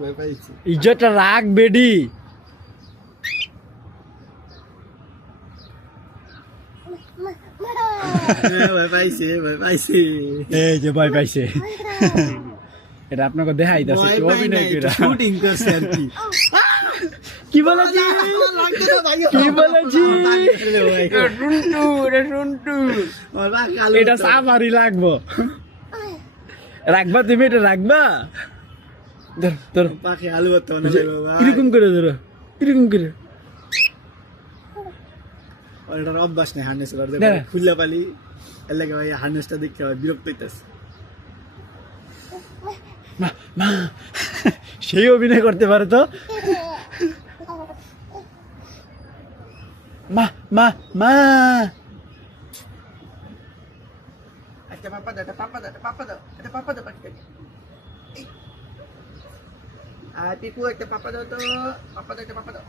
ভয় পাইছি। ইজ্জতটা রাখ বেডি। ভয় পাইছি, ভয় পাইছি। এই যে ভয় পাইছে। এটা আপনাকে দেখাইতাছে ভয় কি পাই অভিনয় নাই, কইরা। শুটিং করছে আর কি। কি বলেছি? কি বলেছি? এটা সাফারি লাগবো। রাখবা তুমি, এটা রাখবা। ধর ধর, পাখি আলু ভর্তা বানাই ফেলবো ভাই। এরকম করে ধরো, এরকম করে। আর এটার অভ্যাস নেই হার্নেস করতে, দাঁড়া। খুললে পালি এর লাগে ভাই হার্নেসটা দেখতে হয়, বিরক্ত হইতেছে। মা মা, সেই অভিনয় করতে পারে তো। মা মা মা, একটা পাপা দাও, একটা পাপা দাও, একটা পাপা দাও, একটা পাপা দাও পাখিটাকে। আর পিকু একটা পাপা দাও তো, পাপা দাও, একটা পাপা দাও।